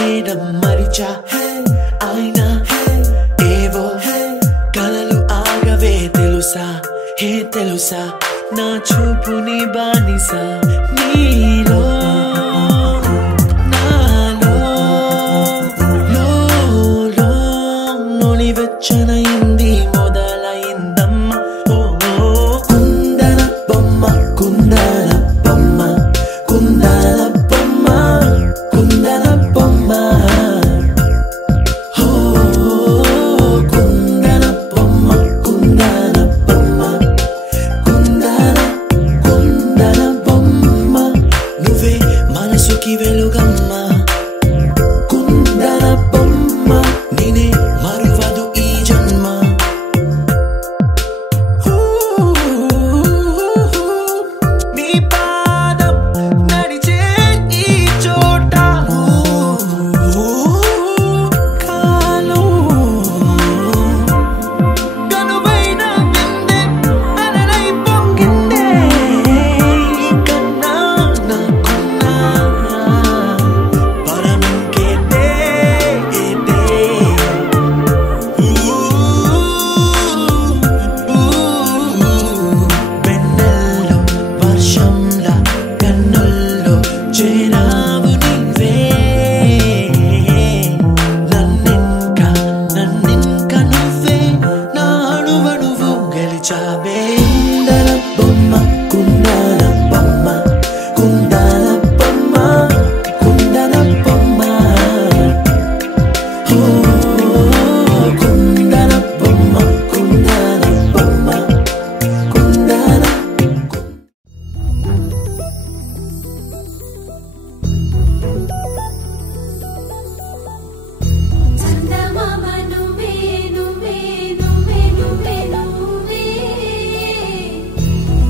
చేయడం మరిచా అయినా ఏవో కలలు ఆగవే తెలుసా హే తెలుసా నా చూపుని బానిసా నీలో నాలో లోలో నొలి వెచ్చనయింది మొదలైందమ్మ ఓ కుందన బొమ్మ కుందన బొమ్మ కుందన బొమ్మ కుందన బొమ్మ కుందన బొమ్మ కుందన బొమ్మ కుందన కుందన బొమ్మ నువ్వే మనసుకి వెలుగమ్మ కుందన బొమ్మ నేనే మరువదు ఈ జన్మ నీ పాదం నడిచే ఈ చోట కాలం కనువైన విందే అలలై పొంగిందే కన్నా నాకున్నా పరమింకేదే వెన్నెల్లో వర్షంలా కన్నుల్లో చేరావు నీవే నన్నింకా నువ్వే నా అణువణువు గెలిచావే కుందన బొమ్మ కుందన బొమ్మ కుందన బొమ్మ కుందన బొమ్మ కుందన బొమ్మ కుందన చందమామ నువ్వే నువ్వే నువ్వే నువ్వే నువ్వే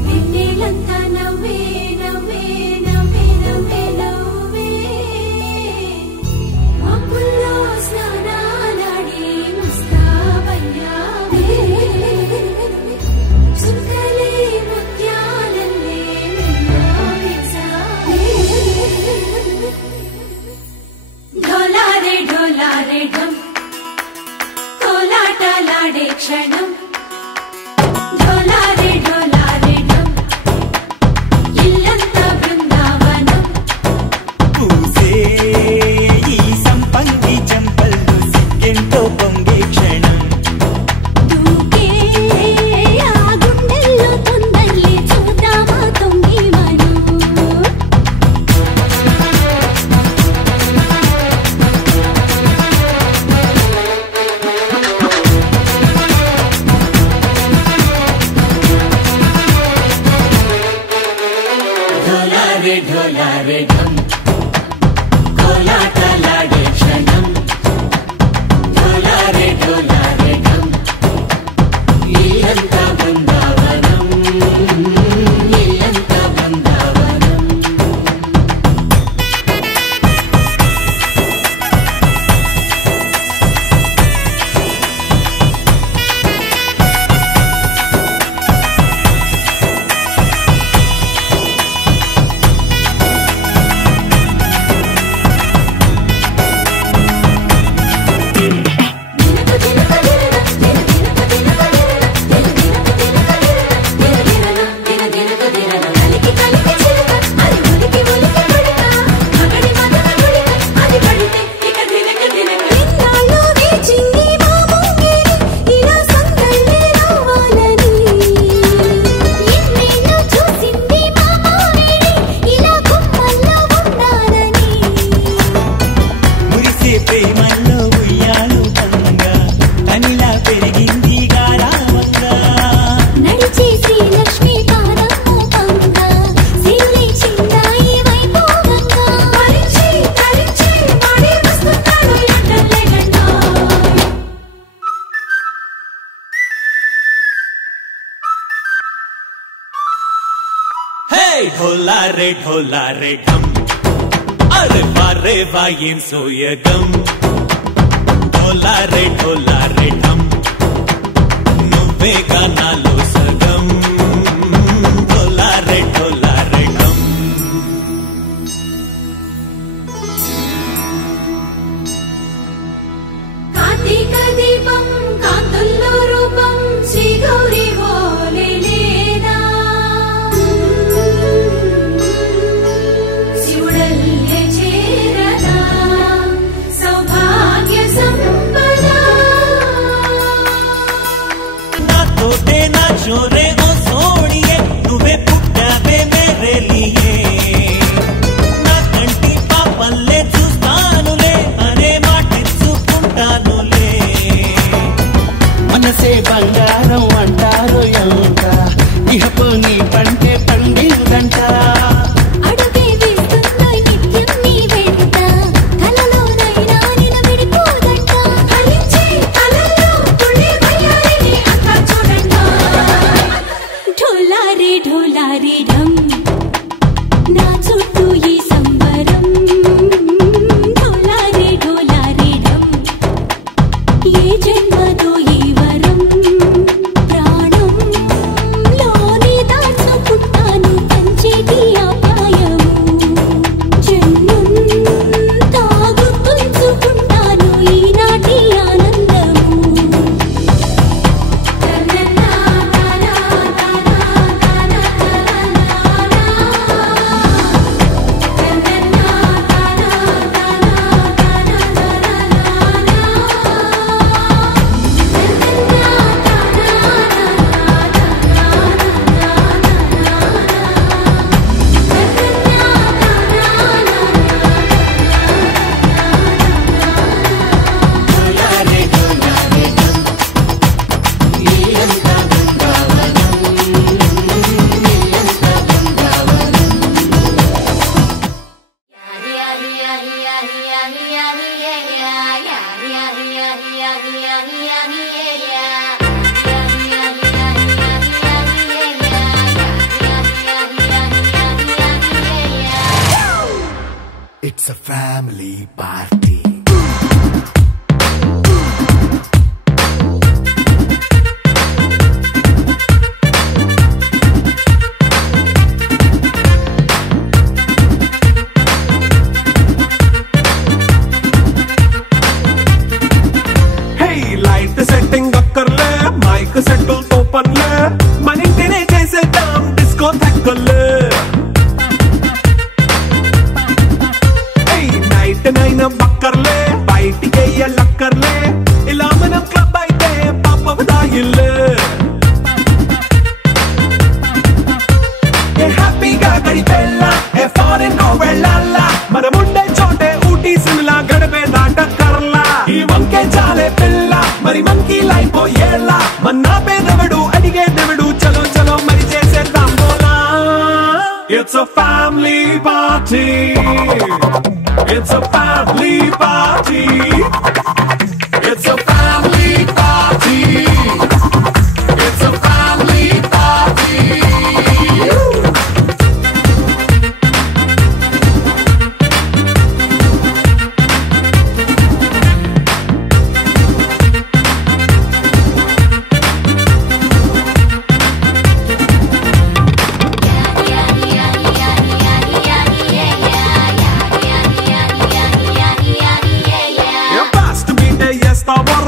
వెన్నెలంతా నవ్వే నవ్వే నవ్వే నవ్వే నవ్వే మబ్బుల్లో స్నానాలాడి ముస్తాబయ్యావే చుక్కలే ముత్యాలల్లే నిన్ను వేసావే ढोलारे ढोलारे ढम कोलाटलाडे क्षणम ढोलारे ढोलारे ढम इल्लंता बृंदावनम పూసే ఈ సంపంగి చెంపల్లో సిగ్గెంతో పొంగే క్షణం దూకే ఆ గుండెల్లో తొందరలే చూద్దామా తొంగి మనం ढोलारे ढोलारे ढम कोलाटलाडे क्षणम ढोलारे ढोलारे ढम ఇల్లంతా బృందావనం ఇల్లంతా బృందావనం మురిసే ప్రేమల్లో ఉయ్యాలు పంగా కనిలా పెరిగింది గారావంగా నడిచే శ్రీలక్ష్మి పాదము పంగా సిల్లి చిందాయి వైభోగంగా పరిచి పరిచి వాడి వస్తున్నాడు ఎండలే గండా హే ढोलारे ढोलारे ढम అరే వారే వాయేం సోయగం ढोलारे ढोलारे ढम నువ్వే గానాలో సగం ढोलारे ढोलारे ढम It's a family party. Hey, light setting akkarle, mic settle to panle, manintine chesedam disco thakkale. నైన బక్కర్లే బయటికి లక్కర్లే ఇలా మనం క్లబ్ అయితే పాపదాయిల్లే ఏ హ్యాపీగా గడిపెళ్ళ ఏ ఫారెన్ కో వెళ్ళాల మనముండే చోటే ఊటీ సిమ్లా గడిపే దాటక్కర్లా ఈ వంకే చాలే పిల్ల మరి మంకీ లైఫ్ ఏళ్ళ మన్నా పేదవడు అడిగే దేవుడు చలో చలో మరి చేసేద్దాం బోలా. It's a family party. It's a family party. It's a family party. It's a family party.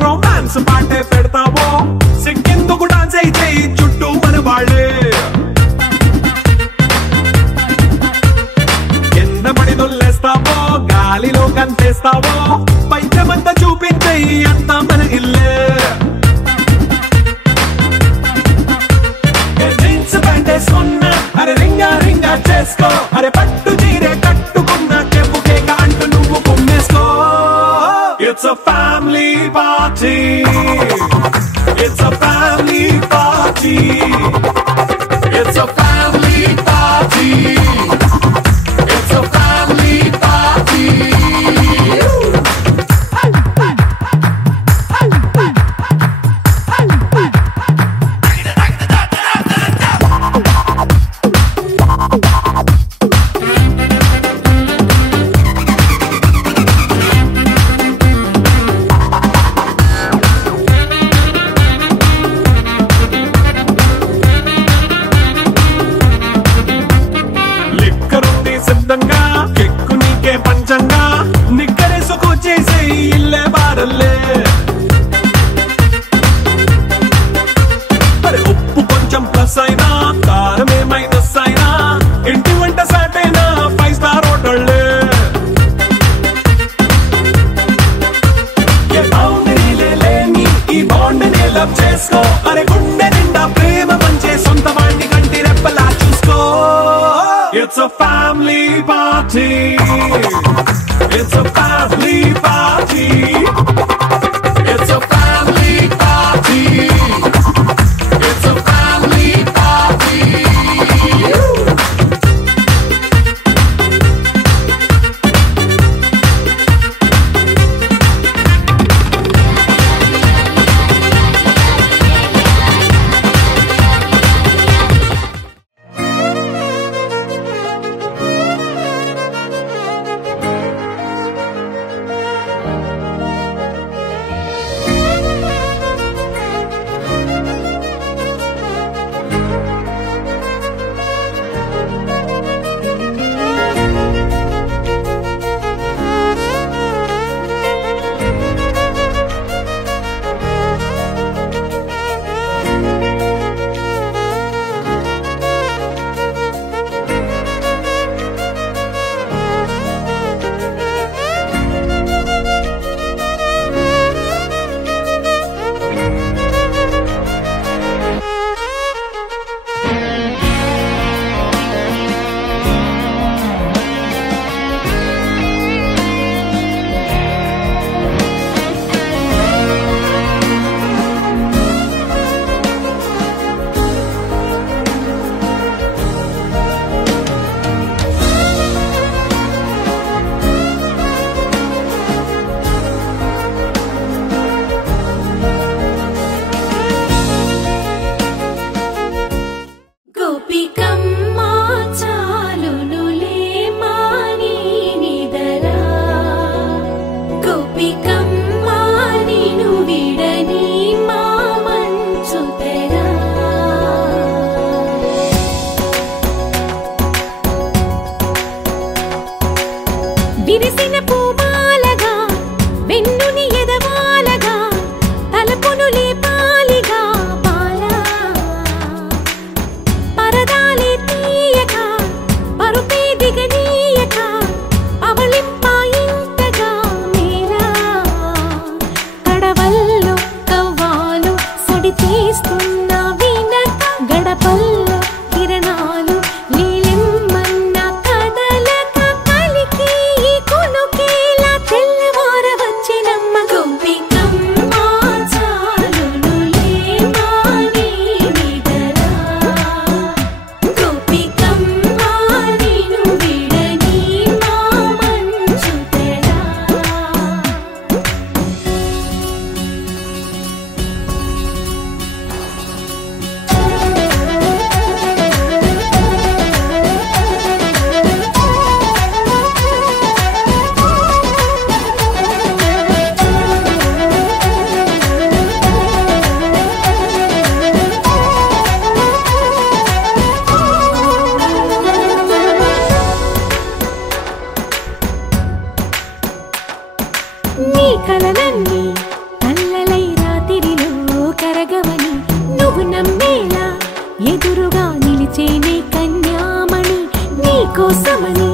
Romance పాటే పెడతావో సిగ్గెందుకు డాన్స్ అయితే చుట్టూ మన వాళ్ళే కింద పడి దొల్లేస్తావో గాలిలో కంటేస్తావో పైద్యమంతా చూపించే అంతా మన ఇల్లే జీన్స్ ప్యాంటేసుకున్నా అరే రింగా రింగా చేసుకో అరే పట్టు చీరే కట్టుకున్నా చెప్పు కేక అంటూ నువ్వు కుమ్మేసుకో. It's a family party. It's a family party. It's a family party. It's a family party. కెక్కు నీకే పంచంగా నిక్కరేసుకు చేసే ఇల్లే బారల్లే మరి ఉప్పు కొంచెం ప్లస్ అయినా కారమే మైనస్ అయినా ఇంటి వంట సాటైనా 5 స్టార్ హోటళ్ళే ఏ బౌండరీలే లేని ఈ బాండ్ని లవ్ చేసుకో అరే గుండె నిండా ప్రేమ పంచే సొంత వాడిని కంటి రెప్పలా చూసుకో. It's a family party. It's a family party. It's a family party. It's a family party. నీ కలలన్నీ కల్లలై రాత్రిలో కరగవని నువ్వు నమ్మేలా ఎదురుగా నిలిచేనే కన్యామణి నీ కోసమని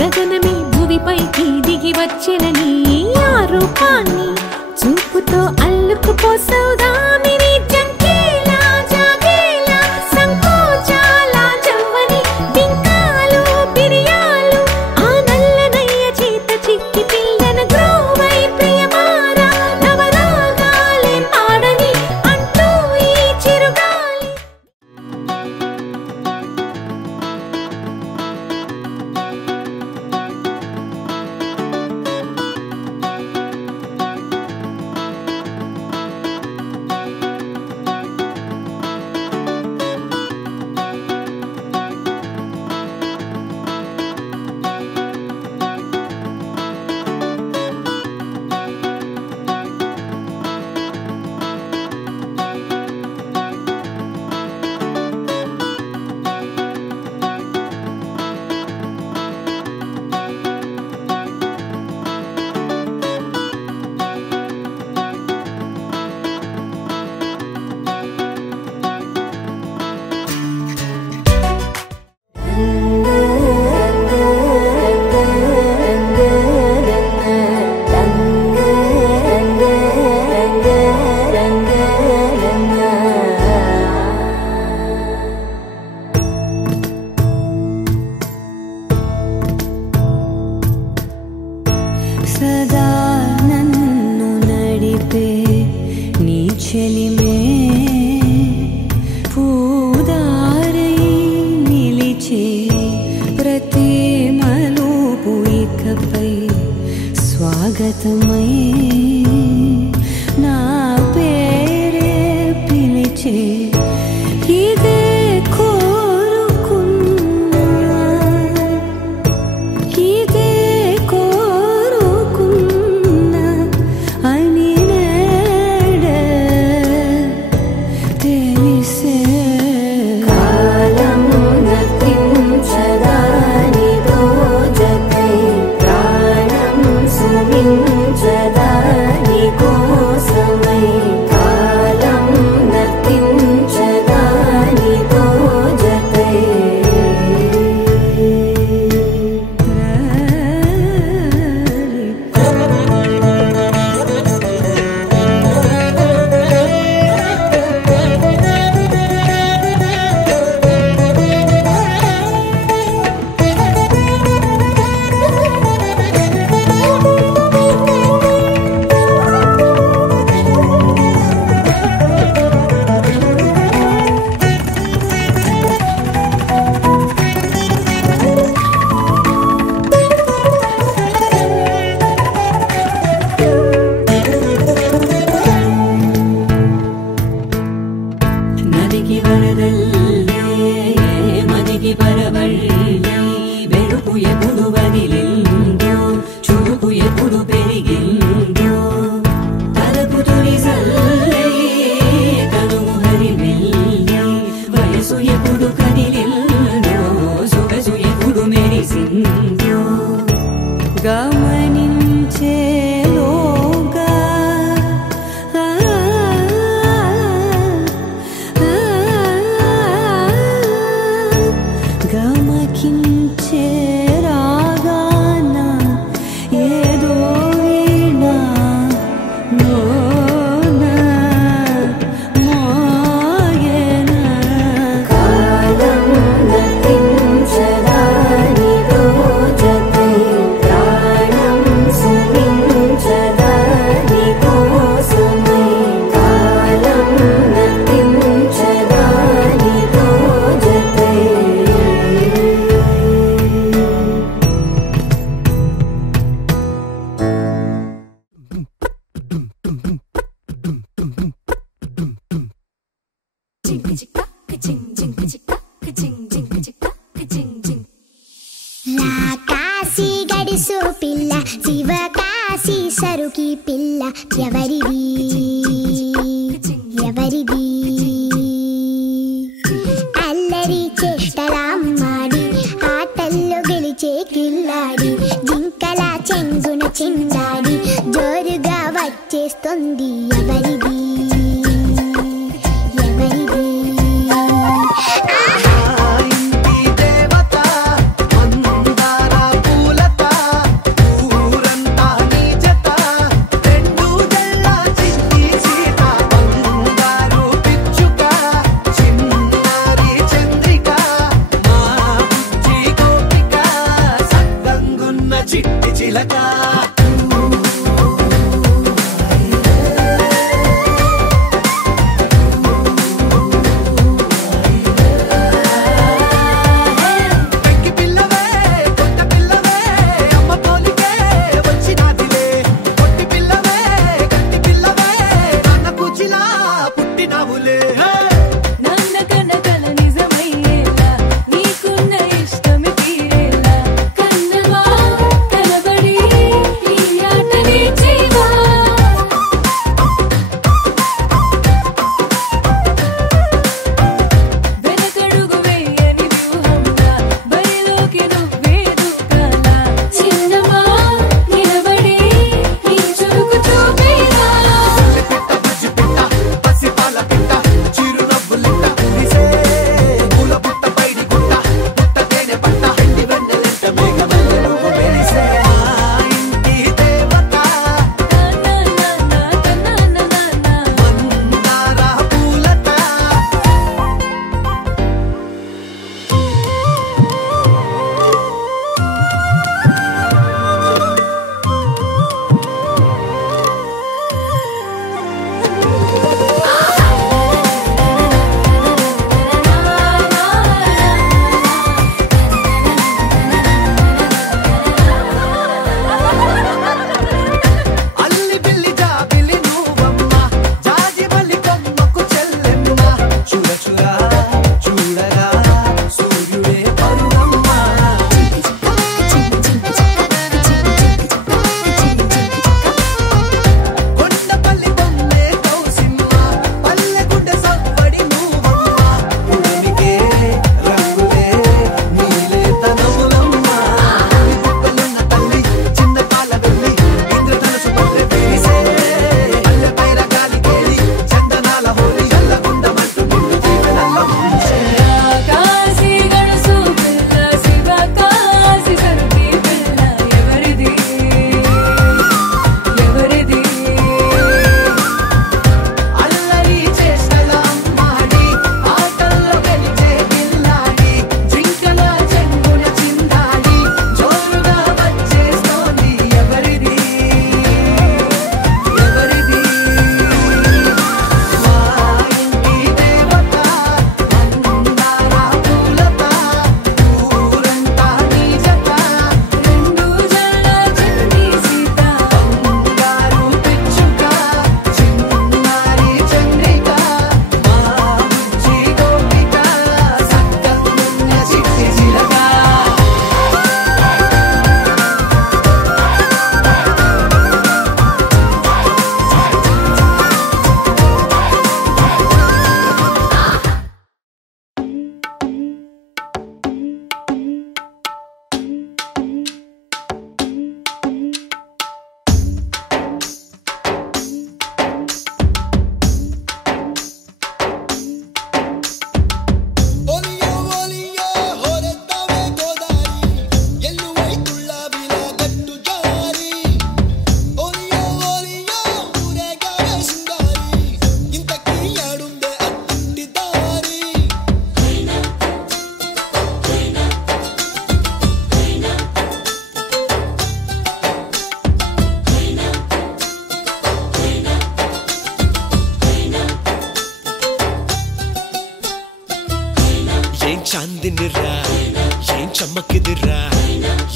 గగనమే భువిపైకి దిగి వచ్చెనని ఆ రూపాన్ని చూపుతో అల్లుకుపోసౌదామిని జంకేలా జాగేలా సంకోచాల జవ్వని బింకాలు బిరియాలు ఆ నల్లనయ్య చేత చిక్కి పిల్లన గ్రోవై ప్రియమారా నవరాగాలే పాడని అంటూ ఈ చిరుగాలి సదా నన్ను నడిపే నీ చెలిమే పూదారై నిలిచే ప్రతి మలుపు ఇకపై స్వాగతమై నా పేరే పిలిచే ఇదే కోరుకున్నా ఇదే కోరుకున్నా అని నేడే తెలిసే కాలం నతించదాని దోజకై ప్రాణం సుమించదాని కోసమై కాలం నతించదాని దోజకై నదికి వరదల్లే మదికి పరవళ్ళే వెలుపు ఎప్పుడు వదిలిందో చురుకు ఎప్పుడు పెరిగిందో తలపు తొలి సల్లే కనుము హరివెల్లే వయసు ఎప్పుడు కదిలిందో సొగసు ఎప్పుడు మెరిసిందో గమనించేలోగా గమకించే రాగాన ఏదో వీణా మోనా మోయేనా కాలం నతించదాని దోజకై ప్రాణం సుమించదాని కోసమై కాలం నతించదాని దోజకై కాశీ గడిసో పిల్ల శివ కాశీ సరుకి పిల్ల ఎవరిది ఎవరిది అల్లరి చేష్టలామ్మాడి ఆటల్లో గెలిచే కిల్లాడి జింకల చెంగున చిందాడి జో వచ్చేస్తుంది ఎవరిది ఎవరిది చిట్టి చిలక చాందినిరా ఏం చమ్మకిదిరా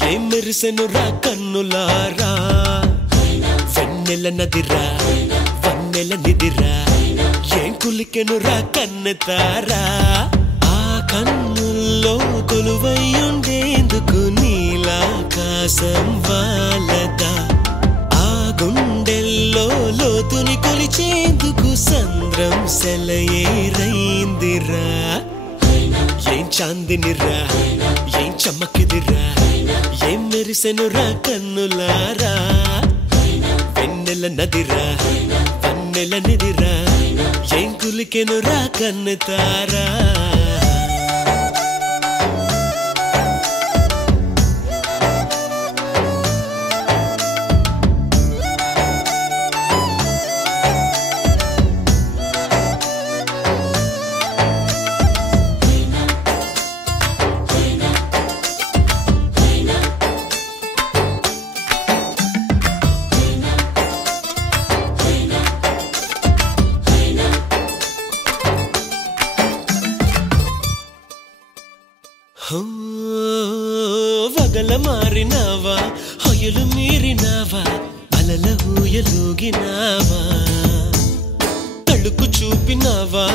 ఏం మెరిసెనురా కన్నులారా వెన్నెల నదిరా వన్నెల నిదిరా ఏం కులికెనురా కన్నెతారా ఆ కన్నుల్లో కొలువై ఉండేందుకు నీలాకాశం వాలదా ఆ గుండెల్లో లోతుని కొలిచేందుకు సంద్రం సెలయేరైందిరా ఏం చాందినిరా ఏం చమ్మకిదిరా ఏం మెరిసెనురా కన్నులారా వెన్నెల వెన్నెల నదిరా వన్నెల నిదిరా ఏం కులికెనురా కన్నుతారా వగల మారినావా హొయలు మీరినావా అలల ఊయలూగినావా తళుకు చూపినావా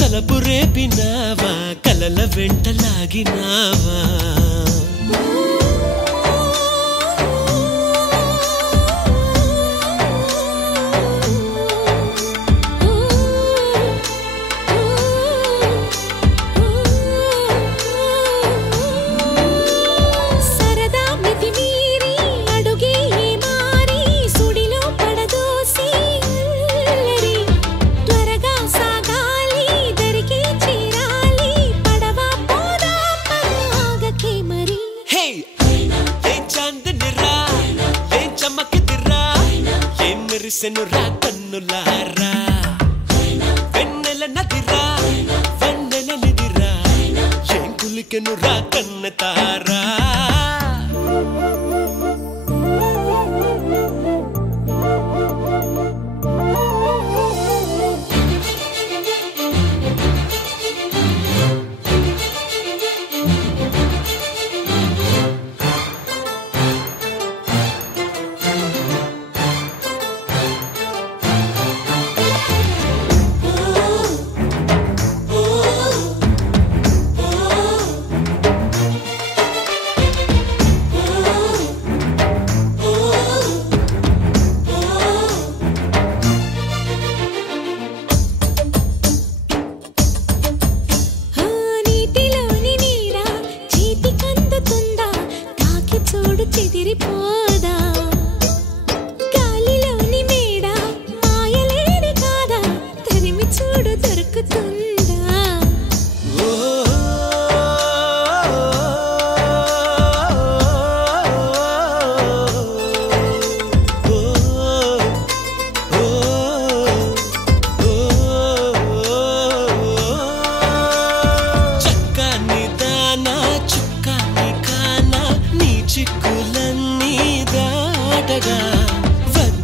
తలపు రేపినావా కలల వెంటలాగినావా మెరిసెనురా కన్నులారా వెన్నెల నదిరా వన్నెల నిదిరా ఏం కులికెనురా కన్నతారా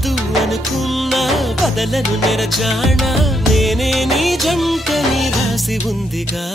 వద్దు అనుకున్నా బదలను నెరజాణ నేనే నీ జంటని రాసి ఉందిగా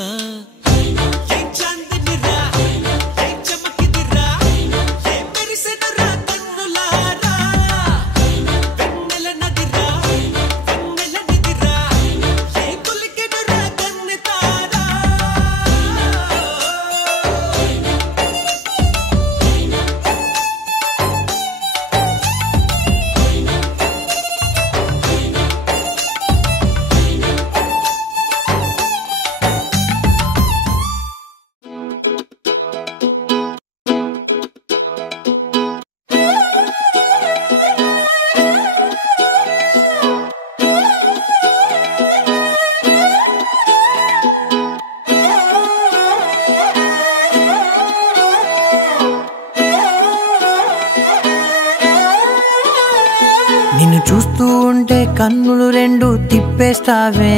నిన్ను చూస్తూ ఉంటే కన్నులు రెండు తిప్పేస్తావే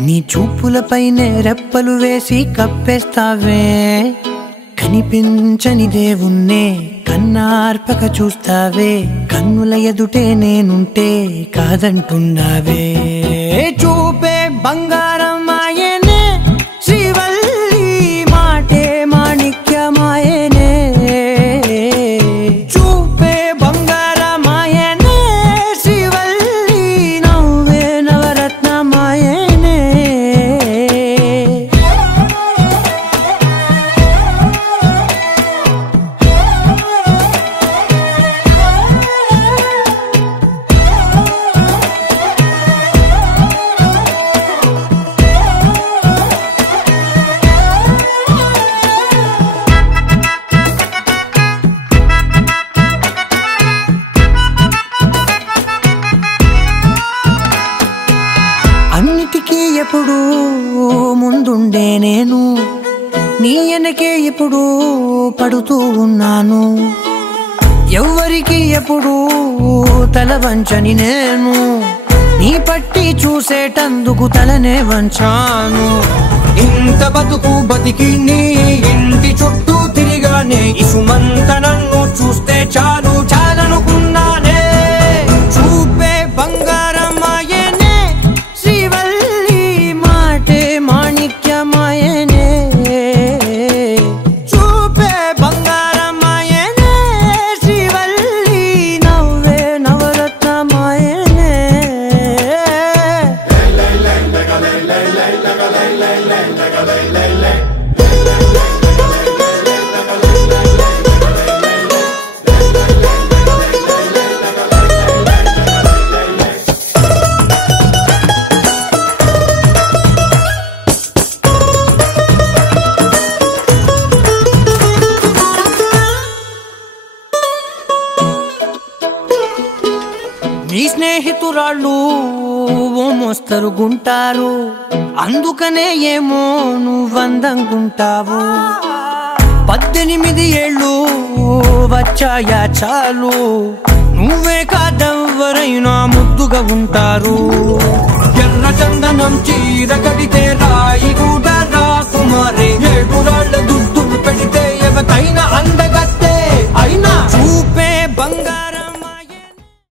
నీ చూపులపైనే రెప్పలు వేసి కప్పేస్తావే కనిపించని దేవుణ్ణే కన్నార్పక చూస్తావే కన్నుల ఎదుటే నేనుంటే కాదంటున్నావే చూపే బంగారం ఆయనే శ్రీవల్లి మాటే మాణిక్యమాయనే చూపే బంగారమాయనే శ్రీవల్లి నవ్వే నవరత్నమాయనే ఎప్పుడు ముందుండే నేను నీ వెనకే ఎప్పుడు పడుతూ ఉన్నాను ఎవ్వరికి ఎప్పుడు తల వంచని నేను నీ పట్టి చూసేటందుకు తలనే వంచాను ఇంత బతుకు బతికి నీ ఇంటి చుట్టూ తిరిగానే ఇసుమంత నన్ను చూస్తే చాలు చాలనుకున్నానే చూపే బంగారమాయనే శ్రీవల్లి మాటే మాణిక్యమాయనే చూపే బంగారమాయనే శ్రీవల్లి నవ్వే నవరత్నమాయనే నీ స్నేహితురాళ్ళు ఓ మోస్తరుగుంటారు అందుకనే ఏమో నువ్వందంగుంటావు 18 ఏళ్ళు వచ్చాయా చాలు నువ్వే కాదెవ్వరైనా ముద్దుగా ఉంటారు ఎర్ర చందనం చీర కడితే